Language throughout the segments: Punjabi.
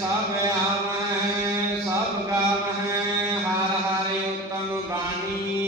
ਸਭ ਆਵੈ ਸਭ ਗਾਵਹਿ ਹਰ ਹਰਿ ਉਤਮ ਬਾਣੀ।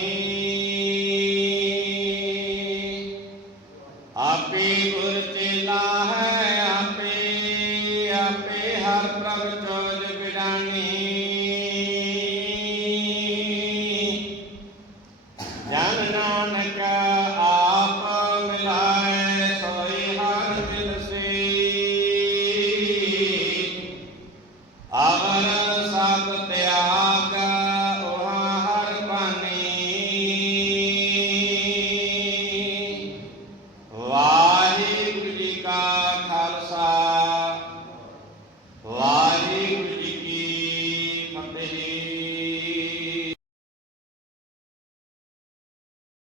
You.